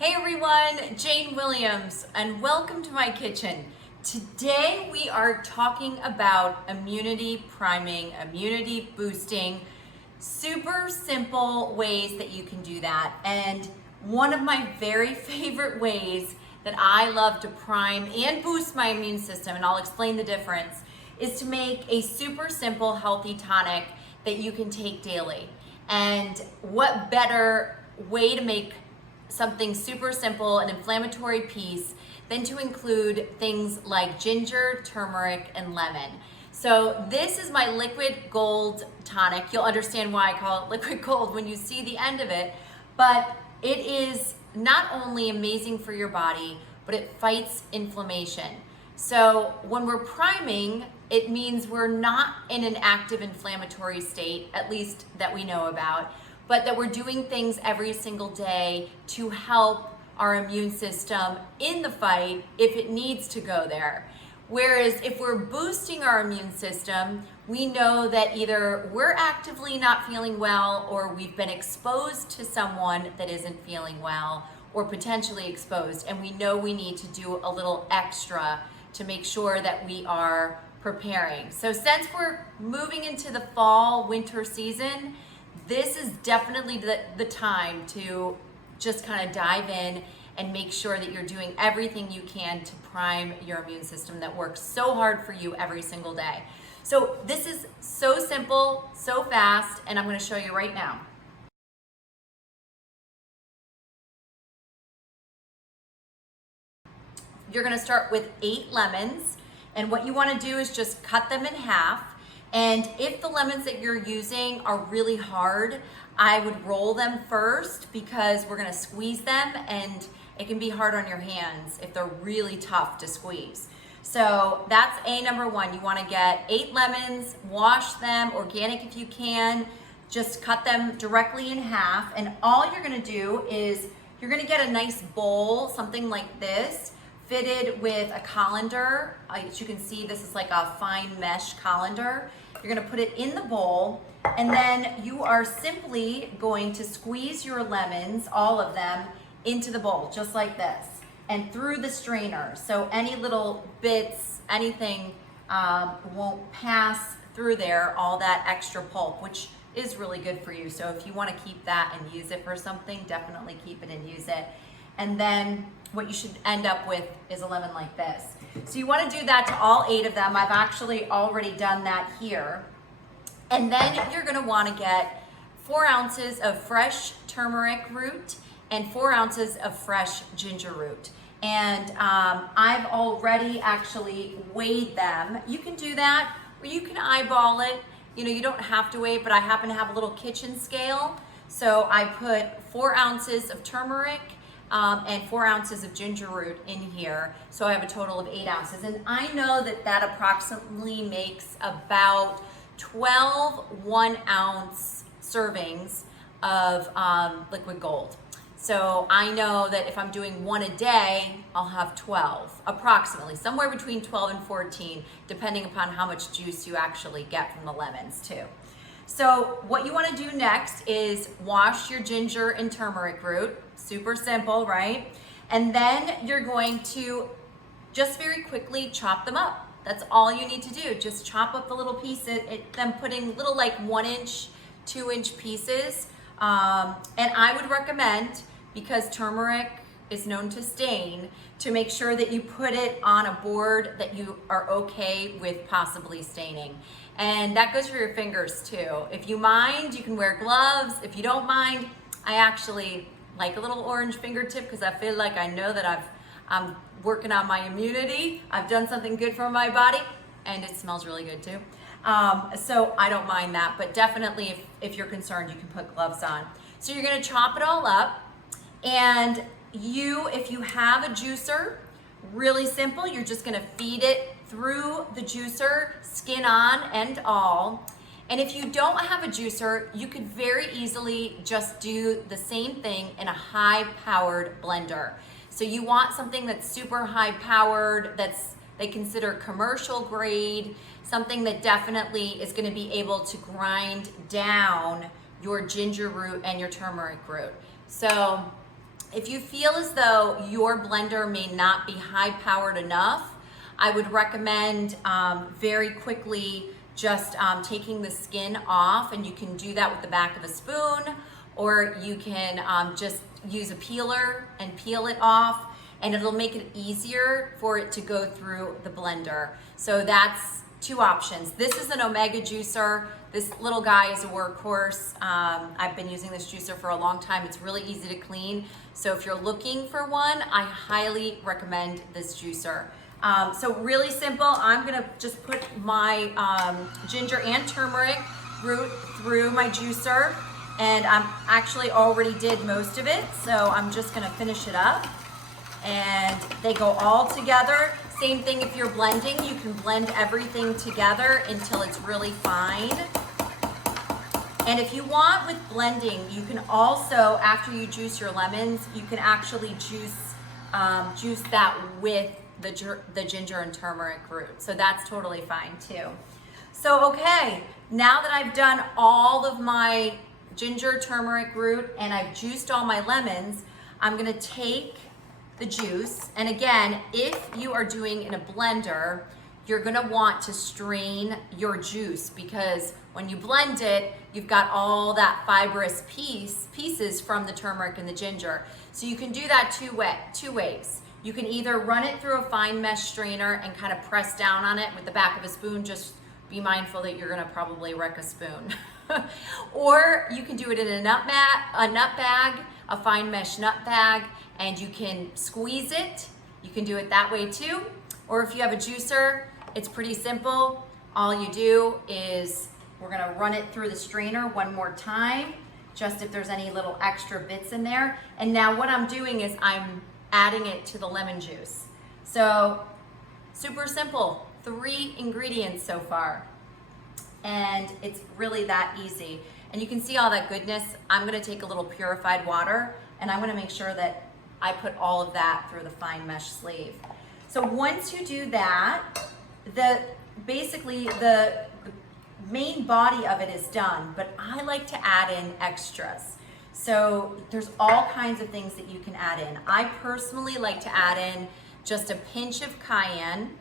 Hey everyone, Jayne Williams, and welcome to my kitchen. Today we are talking about immunity priming, immunity boosting, super simple ways that you can do that. And one of my very favorite ways that I love to prime and boost my immune system, and I'll explain the difference, is to make a super simple healthy tonic that you can take daily. And what better way to make something super simple, an inflammatory piece, than to include things like ginger, turmeric, and lemon. So this is my liquid gold tonic. You'll understand why I call it liquid gold when you see the end of it, but it is not only amazing for your body, but it fights inflammation. So when we're priming, it means we're not in an active inflammatory state, at least that we know about, but that we're doing things every single day to help our immune system in the fight if it needs to go there. Whereas if we're boosting our immune system, we know that either we're actively not feeling well, or we've been exposed to someone that isn't feeling well, or potentially exposed, and we know we need to do a little extra to make sure that we are preparing. So since we're moving into the fall, winter season, this is definitely the time to just kind of dive in and make sure that you're doing everything you can to prime your immune system that works so hard for you every single day. So this is so simple, so fast, and I'm going to show you right now. You're going to start with 8 lemons, and what you want to do is just cut them in half. And if the lemons that you're using are really hard, I would roll them first, because we're gonna squeeze them and it can be hard on your hands if they're really tough to squeeze. So that's number 1. You wanna get 8 lemons, wash them, organic if you can, just cut them directly in half. And all you're gonna do is you're gonna get a nice bowl, something like this, fitted with a colander. As you can see, this is like a fine mesh colander. You're gonna put it in the bowl, and then you are simply going to squeeze your lemons, all of them, into the bowl, just like this, and through the strainer. So any little bits, anything won't pass through there, all that extra pulp, which is really good for you. So if you wanna keep that and use it for something, definitely keep it and use it. And then what you should end up with is a lemon like this. So you want to do that to all 8 of them. I've actually already done that here. And then you're going to want to get 4 ounces of fresh turmeric root and 4 ounces of fresh ginger root. And I've already actually weighed them. You can do that, or you can eyeball it. You know, you don't have to weigh it, but I happen to have a little kitchen scale. So I put 4 ounces of turmeric and 4 ounces of ginger root in here. So I have a total of 8 ounces. And I know that that approximately makes about 12 1-ounce servings of liquid gold. So I know that if I'm doing 1 a day, I'll have 12, approximately, somewhere between 12 and 14, depending upon how much juice you actually get from the lemons too. So what you want to do next is wash your ginger and turmeric root. Super simple, right? And then you're going to just very quickly chop them up. That's all you need to do. Just chop up the little pieces, them putting little like 1-inch, 2-inch pieces. And I would recommend, because turmeric is known to stain, to make sure that you put it on a board that you are okay with possibly staining. And that goes for your fingers too. If you mind, you can wear gloves. If you don't mind, I actually like a little orange fingertip, because I feel like I know that I'm working on my immunity. I've done something good for my body, and it smells really good too. So I don't mind that, but definitely if you're concerned, you can put gloves on. So you're gonna chop it all up, and if you have a juicer, really simple, you're just gonna feed it through the juicer, skin on and all. And if you don't have a juicer, you could very easily just do the same thing in a high-powered blender. So you want something that's super high-powered, they consider commercial grade, something that definitely is gonna be able to grind down your ginger root and your turmeric root. So If you feel as though your blender may not be high powered enough, I would recommend very quickly just taking the skin off, and you can do that with the back of a spoon, or you can just use a peeler and peel it off, and it'll make it easier for it to go through the blender. So that's two options. This is an omega juicer. This little guy is a workhorse. I've been using this juicer for a long time. It's really easy to clean. So if you're looking for one, I highly recommend this juicer. So really simple. I'm gonna just put my ginger and turmeric root through my juicer, and I'm actually already did most of it. So I'm just gonna finish it up, and they go all together. Same thing if you're blending, you can blend everything together until it's really fine. And if you want with blending, you can also, after you juice your lemons, you can actually juice that with the ginger and turmeric root. So that's totally fine too. So okay, now that I've done all of my ginger turmeric root and I've juiced all my lemons, I'm gonna take the juice, and again, if you are doing in a blender, you're gonna want to strain your juice, because when you blend it, you've got all that fibrous pieces from the turmeric and the ginger. So you can do that two ways. You can either run it through a fine mesh strainer and kind of press down on it with the back of a spoon. Just be mindful that you're gonna probably wreck a spoon. Or you can do it in a nut bag, a fine mesh nut bag, and you can squeeze it. You can do it that way too. Or if you have a juicer, it's pretty simple. All you do is, we're gonna run it through the strainer one more time, just if there's any little extra bits in there. And now what I'm doing is I'm adding it to the lemon juice. So super simple, 3 ingredients so far. And it's really that easy. And you can see all that goodness. I'm gonna take a little purified water, and I'm gonna make sure that I put all of that through the fine mesh sleeve. So once you do that, basically the main body of it is done, but I like to add in extras. So there's all kinds of things that you can add in. I personally like to add in just a pinch of cayenne,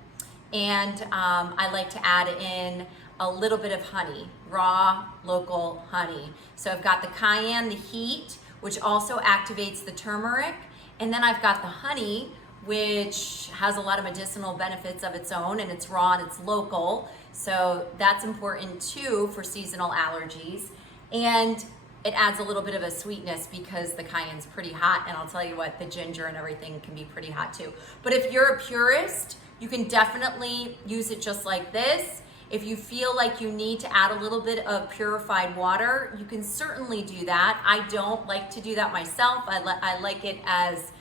and I like to add in a little bit of honey, raw local honey. So I've got the cayenne, the heat, which also activates the turmeric, and then I've got the honey, which has a lot of medicinal benefits of its own, and it's raw and it's local. So that's important too for seasonal allergies. And it adds a little bit of a sweetness because the cayenne's pretty hot, and I'll tell you what, the ginger and everything can be pretty hot too. But if you're a purist, you can definitely use it just like this. If you feel like you need to add a little bit of purified water, you can certainly do that. I don't like to do that myself. I like it as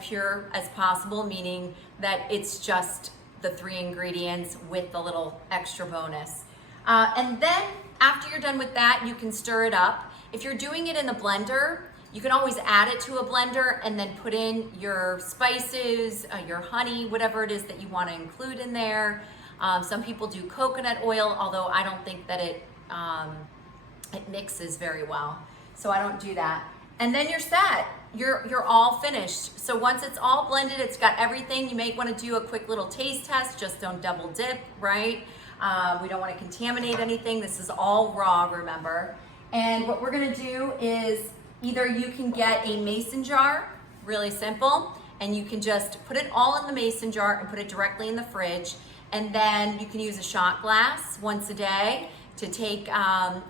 pure as possible, meaning that it's just the 3 ingredients with the little extra bonus. And then after you're done with that, you can stir it up. If you're doing it in the blender, you can always add it to a blender and then put in your spices, your honey, whatever it is that you want to include in there. Some people do coconut oil, although I don't think that it mixes very well. So I don't do that. And then you're set. You're all finished. So once it's all blended, it's got everything. You may want to do a quick little taste test. Just don't double dip, right? We don't want to contaminate anything. This is all raw, remember. And what we're going to do is either you can get a mason jar, really simple, and you can just put it all in the mason jar and put it directly in the fridge. And then you can use a shot glass once a day to take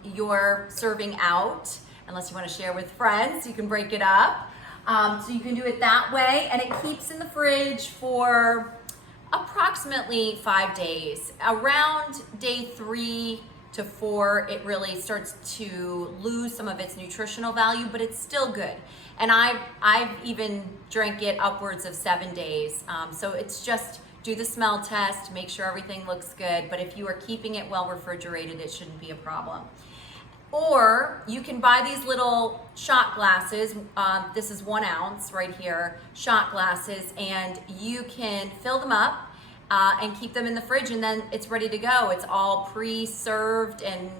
your serving out. Unless you want to share with friends, you can break it up. So you can do it that way, and it keeps in the fridge for approximately 5 days. Around day 3 to 4, it really starts to lose some of its nutritional value, but it's still good. And I've even drank it upwards of 7 days. So it's just, do the smell test, make sure everything looks good. But if you are keeping it well refrigerated, it shouldn't be a problem. Or you can buy these little shot glasses. This is 1 ounce right here, shot glasses, and you can fill them up and keep them in the fridge, and then it's ready to go. It's all pre-served and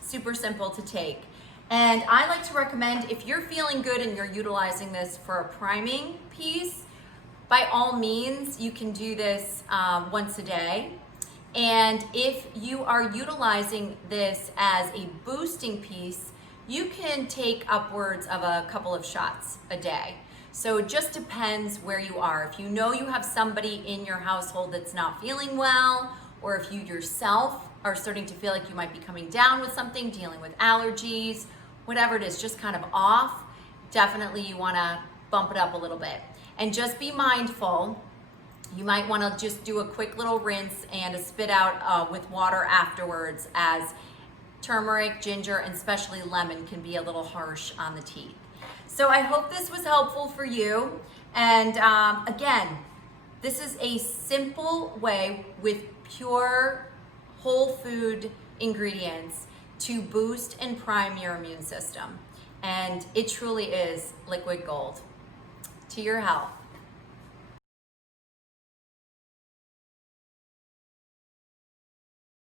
super simple to take. And I like to recommend, if you're feeling good and you're utilizing this for a priming piece, by all means, you can do this once a day. And if you are utilizing this as a boosting piece, you can take upwards of a couple of shots a day. So it just depends where you are. If you know you have somebody in your household that's not feeling well, or if you yourself are starting to feel like you might be coming down with something, dealing with allergies, whatever it is, just kind of off, definitely you wanna bump it up a little bit. And just be mindful, you might wanna just do a quick little rinse and a spit out with water afterwards, as turmeric, ginger, and especially lemon can be a little harsh on the teeth. So I hope this was helpful for you. And again, this is a simple way with pure whole food ingredients to boost and prime your immune system. And it truly is liquid gold. To your health.